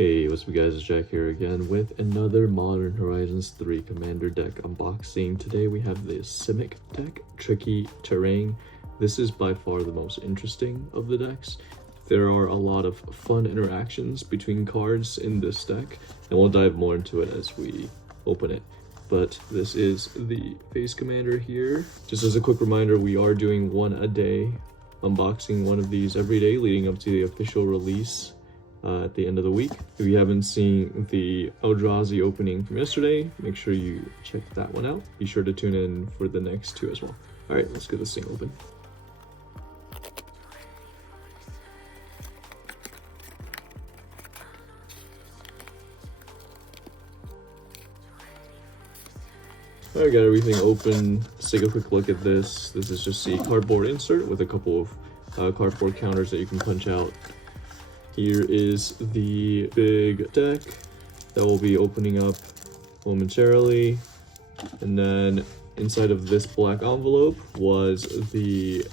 Hey, what's up guys, it's Jack here again with another Modern Horizons 3 Commander deck unboxing. Today we have the Simic deck, Tricky Terrain. This is by far the most interesting of the decks. There are a lot of fun interactions between cards in this deck, and we'll dive more into it as we open it. But this is the face commander here. Just as a quick reminder, we are doing one a day, unboxing one of these every day leading up to the official release at the end of the week. If you haven't seen the Eldrazi opening from yesterday, make sure you check that one out. Be sure to tune in for the next two as well. All right, let's get this thing open. I got everything open. Let's take a quick look at this. This is just a cardboard insert with a couple of cardboard counters that you can punch out. Here is the big deck that we'll be opening up momentarily. And then inside of this black envelope was the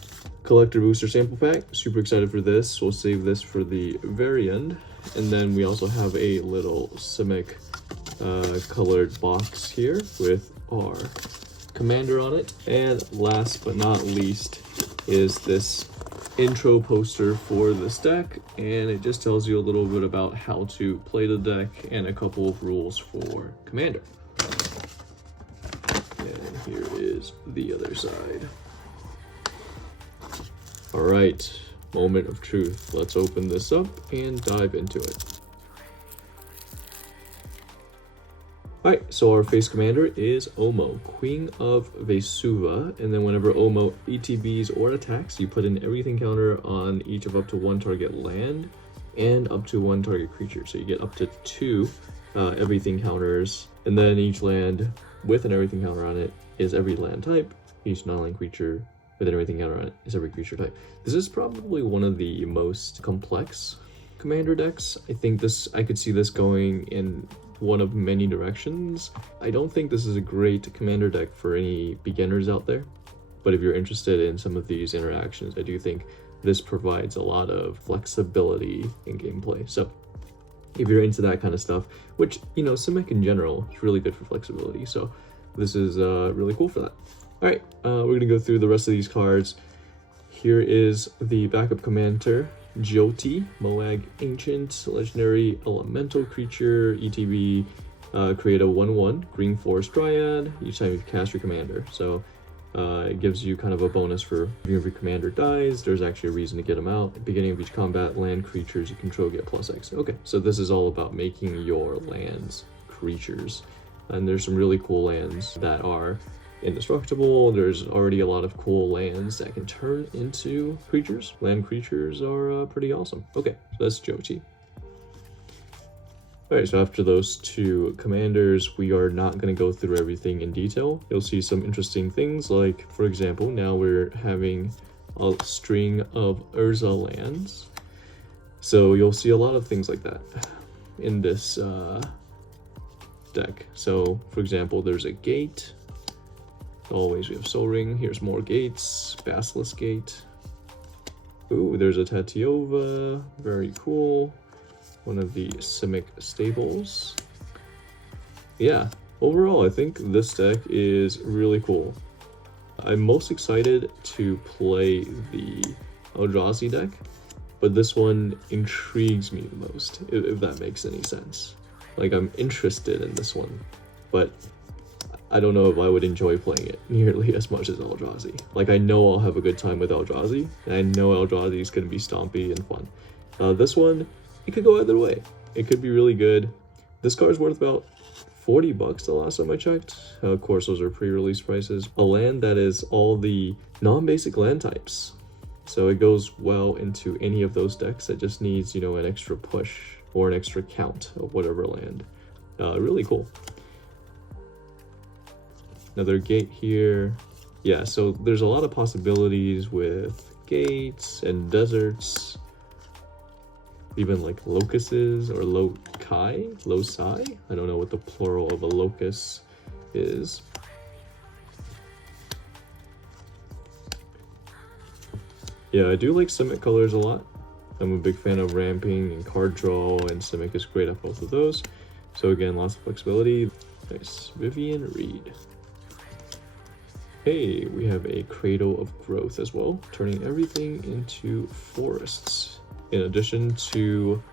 collector booster sample pack. Super excited for this. We'll save this for the very end. And then we also have a little Simic colored box here with our commander on it. And last but not least is this intro poster for this deck, and it just tells you a little bit about how to play the deck and a couple of rules for commander. And here is the other side. All right, moment of truth. Let's open this up and dive into it. Alright, so our face commander is Omo, Queen of Vesuva, and then whenever Omo ETBs or attacks, you put an everything counter on each of up to one target land and up to one target creature. So you get up to two everything counters, and then each land with an everything counter on it is every land type. Each non-land creature with an everything counter on it is every creature type. This is probably one of the most complex commander decks. I could see this going in one of many directions. I don't think this is a great commander deck for any beginners out there, but if you're interested in some of these interactions, I do think this provides a lot of flexibility in gameplay. So if you're into that kind of stuff, which, you know, Simic in general is really good for flexibility, so this is really cool for that. All right, we're gonna go through the rest of these cards. Here is the backup commander, Jyoti, Moag Ancient, legendary elemental creature, ETB, create a 1/1 green forest dryad each time you cast your commander. So it gives you kind of a bonus for if your commander dies. There's actually a reason to get them out. At the beginning of each combat, land creatures you control get +X. Okay, so this is all about making your lands creatures. And there's some really cool lands that are indestructible. There's already a lot of cool lands that can turn into creatures. Land creatures are pretty awesome. Okay, so that's Jyoti. All right, so after those two commanders, we are not going to go through everything in detail. You'll see some interesting things, like, for example, now we're having a string of Urza lands. So you'll see a lot of things like that in this deck. So, for example, there's a gate. Always we have Soul Ring. Here's more gates. Basilisk Gate. Ooh, there's a Tatiova. Very cool. One of the Simic staples. Yeah, overall, I think this deck is really cool. I'm most excited to play the Eldrazi deck, but this one intrigues me the most, if that makes any sense. Like, I'm interested in this one, but I don't know if I would enjoy playing it nearly as much as Eldrazi. Like, I know I'll have a good time with Eldrazi, and I know Eldrazi is going to be stompy and fun. This one, it could go either way. It could be really good. This card's worth about $40 the last time I checked. Of course, those are pre-release prices. A land that is all the non-basic land types. So it goes well into any of those decks that just needs, you know, an extra push or an extra count of whatever land. Really cool. Another gate here. Yeah, so there's a lot of possibilities with gates and deserts. Even like locuses or loci? I don't know what the plural of a locus is. Yeah, I do like Simic colors a lot. I'm a big fan of ramping and card draw, and Simic is great at both of those. So again, lots of flexibility. Nice. Vivian Reed. Hey, we have a Cradle of Growth as well, turning everything into forests, in addition to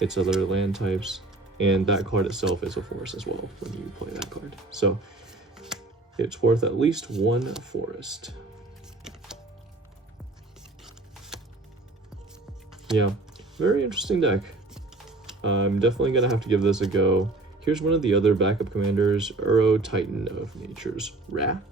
its other land types, and that card itself is a forest as well when you play that card. So it's worth at least one forest. Yeah, very interesting deck. I'm definitely gonna have to give this a go. Here's one of the other backup commanders, Uro Titan of Nature's Wrath.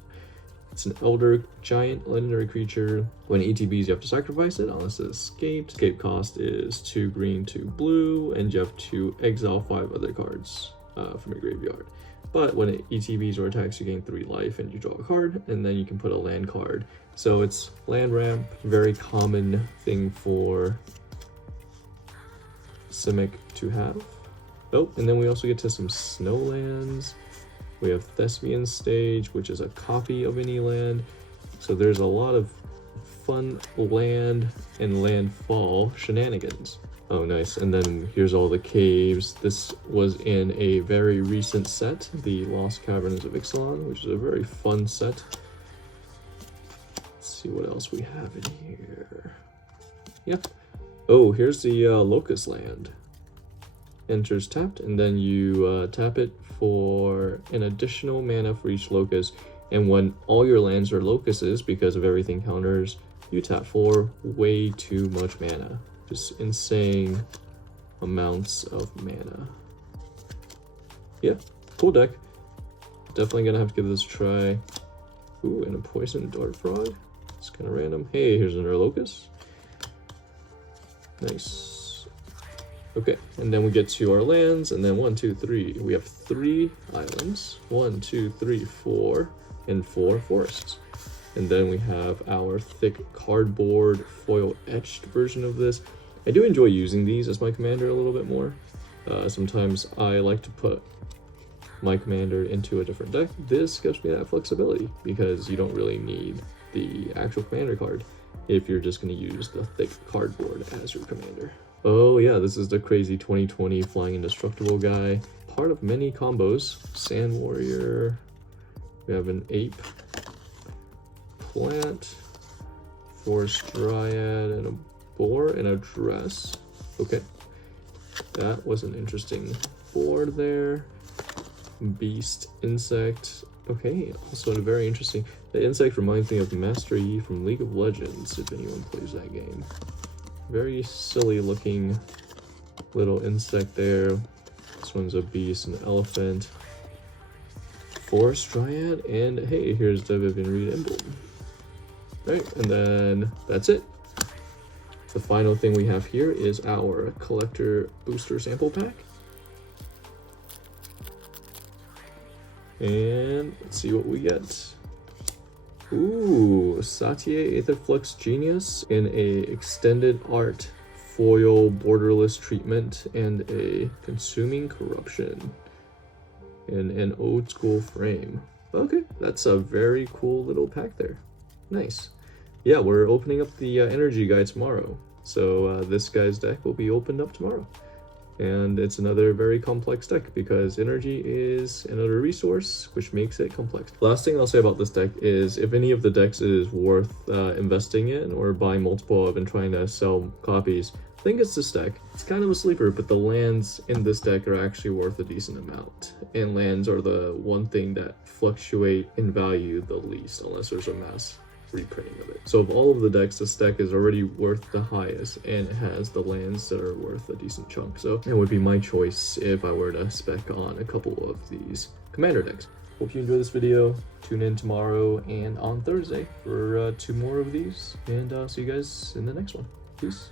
It's an Elder Giant legendary creature. When ETBs, you have to sacrifice it unless it escaped. Escape cost is 2 green, 2 blue, and you have to exile 5 other cards from your graveyard. But when it ETBs or attacks, you gain 3 life and you draw a card, and then you can put a land card. So it's land ramp, very common thing for Simic to have. Oh, and then we also get to some snowlands. We have Thespian Stage, which is a copy of any land. So there's a lot of fun land and landfall shenanigans. Oh, nice. And then here's all the caves. This was in a very recent set, the Lost Caverns of Ixalan, which is a very fun set. Let's see what else we have in here. Yep. Oh, here's the Locust Land. Enters tapped, and then you tap it for an additional mana for each locust, and when all your lands are locusts, because of everything counters, you tap for way too much mana. Just insane amounts of mana. Yeah, cool deck. Definitely gonna have to give this a try. Ooh, and a poison dart frog. It's kind of random. Hey, here's another locust. Nice. Okay, and then we get to our lands, and then 1, 2, 3. We have 3 islands. 1, 2, 3, 4, and 4 forests. And then we have our thick cardboard foil etched version of this. I do enjoy using these as my commander a little bit more. Sometimes I like to put my commander into a different deck. This gives me that flexibility because you don't really need the actual commander card if you're just going to use the thick cardboard as your commander. Oh yeah, this is the crazy 2020 Flying Indestructible guy. Part of many combos. Sand Warrior. We have an Ape. Plant. Forest Dryad and a Boar and a Dress. Okay. That was an interesting board there. Beast. Insect. Okay, also very interesting. The insect reminds me of Master Yi from League of Legends, if anyone plays that game. Very silly looking little insect there. This one's a beast, an elephant. Forest Dryad, and hey, here's the Vivian Reed emblem. Right, and then that's it. The final thing we have here is our collector booster sample pack. And let's see what we get. Ooh, Satya Aetherflux Genius in a extended art foil borderless treatment and a consuming corruption in an old school frame. Okay, that's a very cool little pack there. Nice. Yeah, we're opening up the energy guy tomorrow. So this guy's deck will be opened up tomorrow. And it's another very complex deck because energy is another resource, which makes it complex. Last thing I'll say about this deck is if any of the decks is worth investing in or buying multiple of and trying to sell copies, I think it's this deck. It's kind of a sleeper, but the lands in this deck are actually worth a decent amount. And lands are the one thing that fluctuate in value the least, unless there's a mass reprinting of it. So of all of the decks, this deck is already worth the highest, and it has the lands that are worth a decent chunk. So it would be my choice if I were to spec on a couple of these commander decks. Hope you enjoyed this video. Tune in tomorrow and on Thursday for 2 more of these, and see you guys in the next one. Peace.